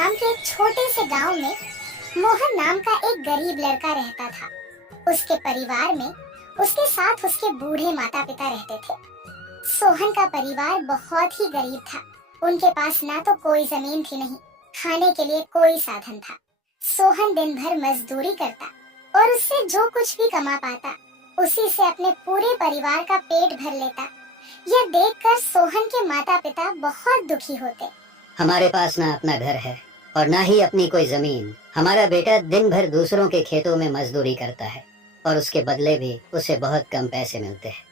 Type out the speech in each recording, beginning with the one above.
नाम के एक छोटे से गांव में मोहन नाम का एक गरीब लड़का रहता था। उसके परिवार में उसके साथ उसके बूढ़े माता पिता रहते थे। सोहन का परिवार बहुत ही गरीब था। उनके पास ना तो कोई जमीन थी, नहीं खाने के लिए कोई साधन था। सोहन दिन भर मजदूरी करता और उससे जो कुछ भी कमा पाता उसी से अपने पूरे परिवार का पेट भर लेता। यह देखकर सोहन के माता पिता बहुत दुखी होते। हमारे पास ना अपना घर है और ना ही अपनी कोई जमीन। हमारा बेटा दिन भर दूसरों के खेतों में मजदूरी करता है और उसके बदले भी उसे बहुत कम पैसे मिलते हैं।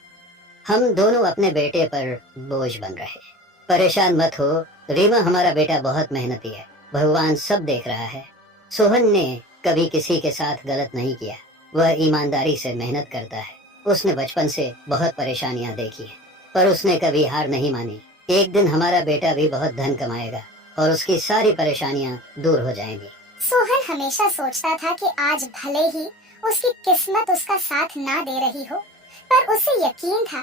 हम दोनों अपने बेटे पर बोझ बन रहे हैं। परेशान मत हो रीमा, हमारा बेटा बहुत मेहनती है, भगवान सब देख रहा है। सोहन ने कभी किसी के साथ गलत नहीं किया, वह ईमानदारी से मेहनत करता है। उसने बचपन से बहुत परेशानियां देखी हैं, पर उसने कभी हार नहीं मानी। एक दिन हमारा बेटा भी बहुत धन कमाएगा और उसकी सारी परेशानियां दूर हो जाएंगी। सोहन हमेशा सोचता था कि आज भले ही उसकी किस्मत उसका साथ ना दे रही हो, पर उसे यकीन था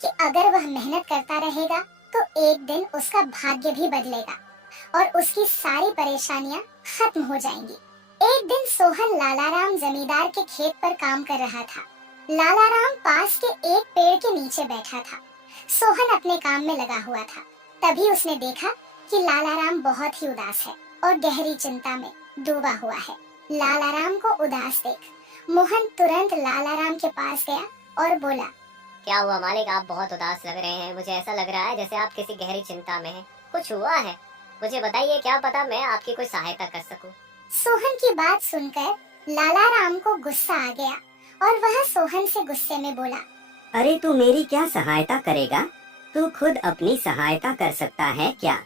कि अगर वह मेहनत करता रहेगा तो एक दिन उसका भाग्य भी बदलेगा और उसकी सारी परेशानियां खत्म हो जाएंगी। एक दिन सोहन लालाराम जमींदार के खेत पर काम कर रहा था। लालाराम पास के एक पेड़ के नीचे बैठा था। सोहन अपने काम में लगा हुआ था। तभी उसने देखा कि लालाराम बहुत ही उदास है और गहरी चिंता में डूबा हुआ है। लालाराम को उदास देख मोहन तुरंत लालाराम के पास गया और बोला, क्या हुआ मालिक, आप बहुत उदास लग रहे हैं। मुझे ऐसा लग रहा है जैसे आप किसी गहरी चिंता में हैं। कुछ हुआ है? मुझे बताइए, क्या पता मैं आपकी कोई सहायता कर सकूं। सोहन की बात सुनकर लालाराम को गुस्सा आ गया और वह सोहन से गुस्से में बोला, अरे तू मेरी क्या सहायता करेगा? तू खुद अपनी सहायता कर सकता है क्या?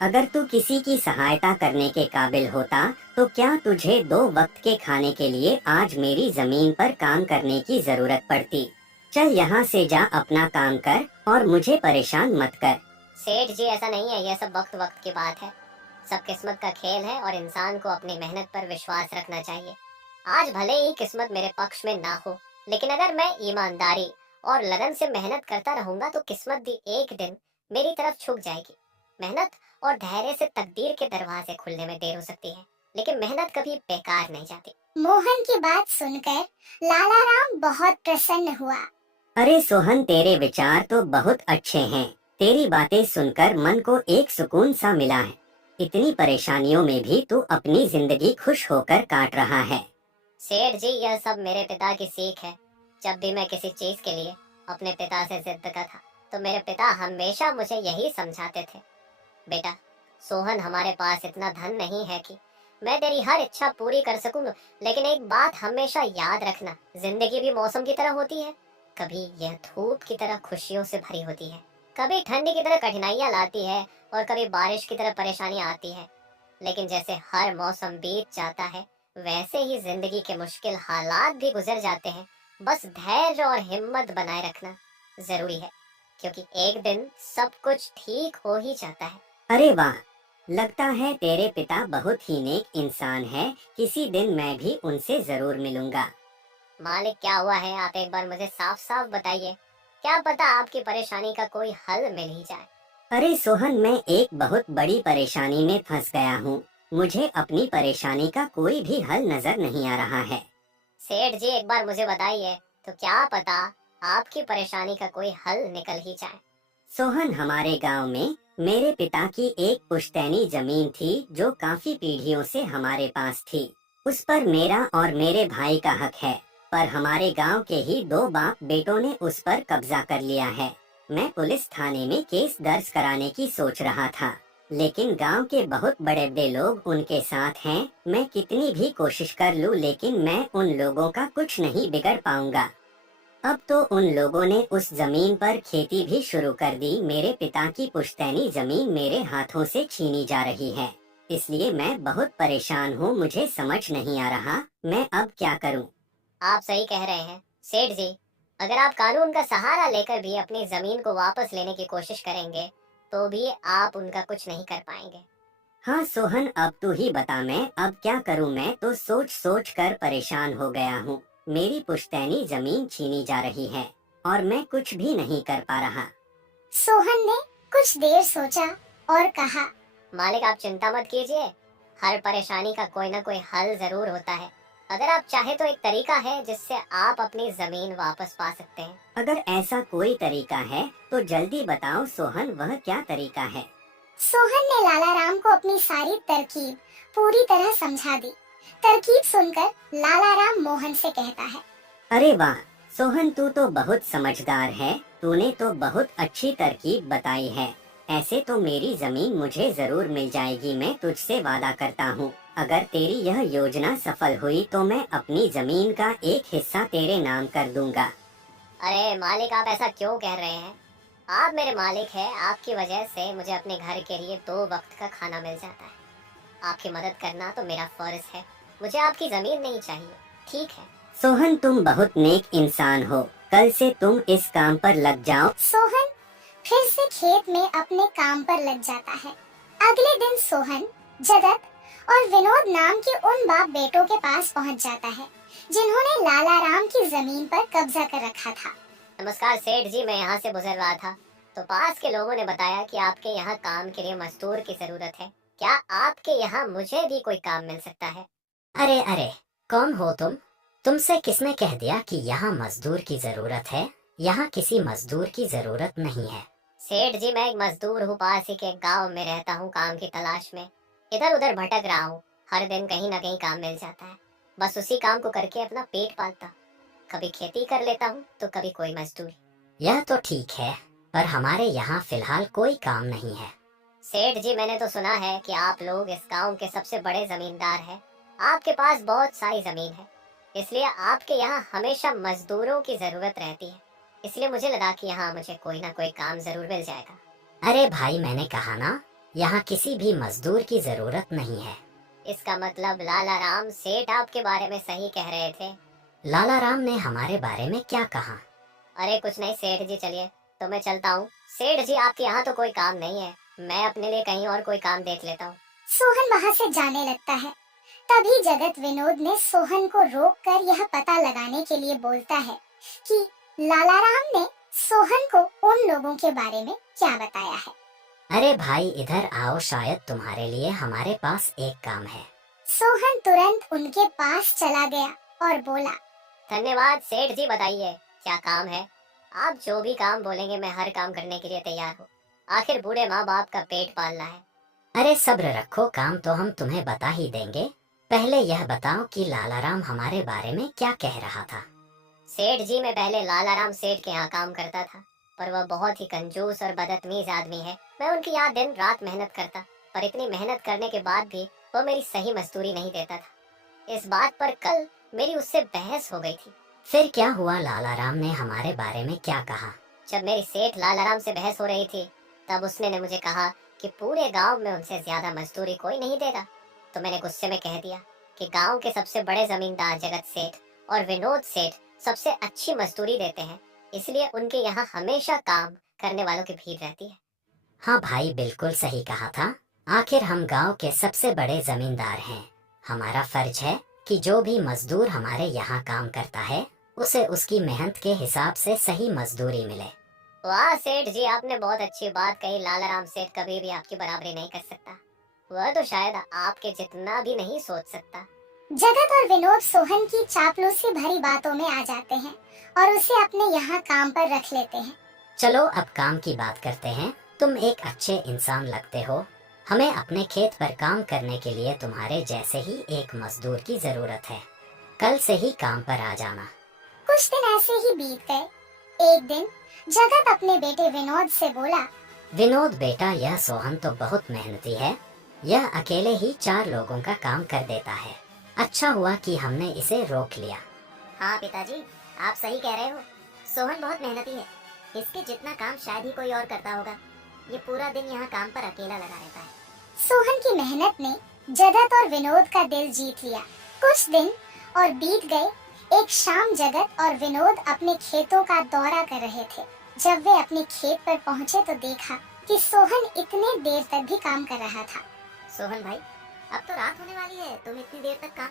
अगर तू किसी की सहायता करने के काबिल होता तो क्या तुझे 2 वक्त के खाने के लिए आज मेरी जमीन पर काम करने की जरूरत पड़ती? चल यहाँ से जा, अपना काम कर और मुझे परेशान मत कर। सेठ जी, ऐसा नहीं है, यह सब वक्त वक्त की बात है। सब किस्मत का खेल है और इंसान को अपनी मेहनत पर विश्वास रखना चाहिए। आज भले ही किस्मत मेरे पक्ष में ना हो, लेकिन अगर मैं ईमानदारी और लगन से मेहनत करता रहूंगा तो किस्मत भी एक दिन मेरी तरफ झुक जाएगी। मेहनत और धैर्य से तकदीर के दरवाजे खुलने में देर हो सकती है, लेकिन मेहनत कभी बेकार नहीं जाती। मोहन की बात सुनकर लालाराम बहुत प्रसन्न हुआ। अरे सोहन, तेरे विचार तो बहुत अच्छे हैं। तेरी बातें सुनकर मन को एक सुकून सा मिला है। इतनी परेशानियों में भी तू अपनी जिंदगी खुश होकर काट रहा है। सेठ जी, यह सब मेरे पिता की सीख है। जब भी मैं किसी चीज के लिए अपने पिता से जिद करता था तो मेरे पिता हमेशा मुझे यही समझाते थे, बेटा सोहन, हमारे पास इतना धन नहीं है कि मैं तेरी हर इच्छा पूरी कर सकूं, लेकिन एक बात हमेशा याद रखना, जिंदगी भी मौसम की तरह होती है। कभी यह धूप की तरह खुशियों से भरी होती है, कभी ठंडी की तरह कठिनाइयां लाती है और कभी बारिश की तरह परेशानियां आती है। लेकिन जैसे हर मौसम बीत जाता है वैसे ही जिंदगी के मुश्किल हालात भी गुजर जाते हैं। बस धैर्य और हिम्मत बनाए रखना जरूरी है, क्योंकि एक दिन सब कुछ ठीक हो ही जाता है। अरे वाह, लगता है तेरे पिता बहुत ही नेक इंसान है। किसी दिन मैं भी उनसे जरूर मिलूंगा। मालिक, क्या हुआ है? आप एक बार मुझे साफ साफ बताइए, क्या पता आपकी परेशानी का कोई हल मिल ही जाए। अरे सोहन, मैं एक बहुत बड़ी परेशानी में फंस गया हूँ। मुझे अपनी परेशानी का कोई भी हल नजर नहीं आ रहा है। सेठ जी, एक बार मुझे बताइए तो क्या पता आपकी परेशानी का कोई हल निकल ही जाए। सोहन, हमारे गांव में मेरे पिता की एक पुश्तैनी जमीन थी जो काफी पीढ़ियों से हमारे पास थी। उस पर मेरा और मेरे भाई का हक है, पर हमारे गांव के ही 2 बाप बेटों ने उस पर कब्जा कर लिया है। मैं पुलिस थाने में केस दर्ज कराने की सोच रहा था, लेकिन गांव के बहुत बड़े बड़े लोग उनके साथ हैं। मैं कितनी भी कोशिश कर लूं, लेकिन मैं उन लोगों का कुछ नहीं बिगड़ पाऊंगा। अब तो उन लोगों ने उस जमीन पर खेती भी शुरू कर दी। मेरे पिता की पुश्तैनी जमीन मेरे हाथों से छीनी जा रही है, इसलिए मैं बहुत परेशान हूँ। मुझे समझ नहीं आ रहा मैं अब क्या करूँ। आप सही कह रहे हैं सेठ जी, अगर आप कानून का सहारा लेकर भी अपनी जमीन को वापस लेने की कोशिश करेंगे तो भी आप उनका कुछ नहीं कर पाएंगे। हाँ सोहन, अब तू ही बता मैं अब क्या करूँ। मैं तो सोच सोच कर परेशान हो गया हूँ। मेरी पुश्तैनी जमीन छीनी जा रही है और मैं कुछ भी नहीं कर पा रहा। सोहन ने कुछ देर सोचा और कहा, मालिक, आप चिंता मत कीजिए, हर परेशानी का कोई ना कोई हल जरूर होता है। अगर आप चाहे तो एक तरीका है जिससे आप अपनी जमीन वापस पा सकते हैं। अगर ऐसा कोई तरीका है तो जल्दी बताओ सोहन, वह क्या तरीका है? सोहन ने लाला राम को अपनी सारी तरकीब पूरी तरह समझा दी। तरकीब सुनकर लाला राम मोहन से कहता है, अरे वाह सोहन, तू तो बहुत समझदार है। तूने तो बहुत अच्छी तरकीब बताई है। ऐसे तो मेरी जमीन मुझे जरूर मिल जाएगी। मैं तुझसे वादा करता हूँ, अगर तेरी यह योजना सफल हुई तो मैं अपनी जमीन का एक हिस्सा तेरे नाम कर दूंगा। अरे मालिक, आप ऐसा क्यों कह रहे हैं? आप मेरे मालिक हैं। आपकी वजह से मुझे अपने घर के लिए 2 वक्त का खाना मिल जाता है। आपकी मदद करना तो मेरा फर्ज है। मुझे आपकी जमीन नहीं चाहिए, ठीक है? सोहन, तुम बहुत नेक इंसान हो। कल से तुम इस काम पर लग जाओ। सोहन फिर से खेत में अपने काम पर लग जाता है। अगले दिन सोहन जगत और विनोद नाम के उन बाप बेटों के पास पहुंच जाता है जिन्होंने लाला राम की जमीन पर कब्जा कर रखा था। नमस्कार सेठ जी, मैं यहाँ से गुजर रहा था तो पास के लोगों ने बताया कि आपके यहाँ काम के लिए मजदूर की जरूरत है। क्या आपके यहाँ मुझे भी कोई काम मिल सकता है? अरे अरे, कौन हो तुम? तुमसे किसने कह दिया कि यहाँ मजदूर की जरूरत है? यहाँ किसी मजदूर की जरूरत नहीं है। सेठ जी, मैं एक मजदूर हूँ। पास ही के गांव में रहता हूँ, काम की तलाश में इधर उधर भटक रहा हूँ। हर दिन कहीं ना कहीं काम मिल जाता है, बस उसी काम को करके अपना पेट पालता। कभी खेती कर लेता हूँ तो कभी कोई मजदूरी। यह तो ठीक है, पर हमारे यहाँ फिलहाल कोई काम नहीं है। सेठ जी, मैंने तो सुना है कि आप लोग इस गांव के सबसे बड़े जमींदार हैं। आपके पास बहुत सारी जमीन है, इसलिए आपके यहाँ हमेशा मजदूरों की जरूरत रहती है। इसलिए मुझे लगा कि यहाँ मुझे कोई ना कोई काम जरूर मिल जाएगा। अरे भाई, मैंने कहा ना, यहाँ किसी भी मजदूर की जरूरत नहीं है। इसका मतलब लाला राम सेठ आपके बारे में सही कह रहे थे। लाला राम ने हमारे बारे में क्या कहा? अरे कुछ नहीं सेठ जी, चलिए तो मैं चलता हूँ। सेठ जी, आपके यहाँ तो कोई काम नहीं है, मैं अपने लिए कहीं और कोई काम देख लेता हूँ। सोहन वहाँ से जाने लगता है। तभी जगत विनोद ने सोहन को रोककर यह पता लगाने के लिए बोलता है कि लाला राम ने सोहन को उन लोगों के बारे में क्या बताया है। अरे भाई, इधर आओ, शायद तुम्हारे लिए हमारे पास एक काम है। सोहन तुरंत उनके पास चला गया और बोला, धन्यवाद सेठ जी, बताइए क्या काम है? आप जो भी काम बोलेंगे मैं हर काम करने के लिए तैयार हूँ। आखिर बूढ़े माँ बाप का पेट पालना है। अरे सब्र रखो, काम तो हम तुम्हें बता ही देंगे। पहले यह बताओ कि लाला राम हमारे बारे में क्या कह रहा था। सेठ जी, मैं पहले लाला राम सेठ के यहाँ काम करता था, पर वह बहुत ही कंजूस और बदतमीज आदमी है। मैं उनकी यहाँ दिन रात मेहनत करता, पर इतनी मेहनत करने के बाद भी वह मेरी सही मजदूरी नहीं देता था। इस बात पर कल मेरी उससे बहस हो गई थी। फिर क्या हुआ? लाला राम ने हमारे बारे में क्या कहा? जब मेरी सेठ लाला राम से बहस हो रही थी, तब उसने मुझे कहा कि पूरे गांव में उनसे ज्यादा मजदूरी कोई नहीं देता। तो मैंने गुस्से में कह दिया कि गांव के सबसे बड़े जमींदार जगत सेठ और विनोद सेठ सबसे अच्छी मजदूरी देते हैं, इसलिए उनके यहाँ हमेशा काम करने वालों की भीड़ रहती है। हाँ भाई, बिल्कुल सही कहा था। आखिर हम गांव के सबसे बड़े जमींदार हैं। हमारा फर्ज है कि जो भी मजदूर हमारे यहाँ काम करता है उसे उसकी मेहनत के हिसाब से सही मजदूरी मिले। वाह सेठ जी, आपने बहुत अच्छी बात कही। लाला राम सेठ कभी भी आपकी बराबरी नहीं कर सकता, वह तो शायद आपके जितना भी नहीं सोच सकता। जगत और विनोद सोहन की चापलूसी भरी बातों में आ जाते हैं और उसे अपने यहाँ काम पर रख लेते हैं। चलो अब काम की बात करते हैं। तुम एक अच्छे इंसान लगते हो। हमें अपने खेत पर काम करने के लिए तुम्हारे जैसे ही एक मजदूर की जरूरत है। कल से ही काम पर आ जाना। कुछ दिन ऐसे ही बीत गए। एक दिन जगत अपने बेटे विनोद से बोला, विनोद बेटा, यह सोहन तो बहुत मेहनती है। यह अकेले ही 4 लोगों का काम कर देता है। अच्छा हुआ कि हमने इसे रोक लिया। हाँ पिताजी, आप सही कह रहे हो। सोहन बहुत मेहनती है, इसके जितना काम शायद ही कोई और करता होगा। ये पूरा दिन यहाँ काम पर अकेला लगा रहता है। सोहन की मेहनत ने जगत और विनोद का दिल जीत लिया। कुछ दिन और बीत गए। एक शाम जगत और विनोद अपने खेतों का दौरा कर रहे थे। जब वे अपने खेत पर पहुँचे तो देखा कि सोहन इतने देर तक भी काम कर रहा था। सोहन भाई, अब तो रात होने वाली है, तुम इतनी देर तक काम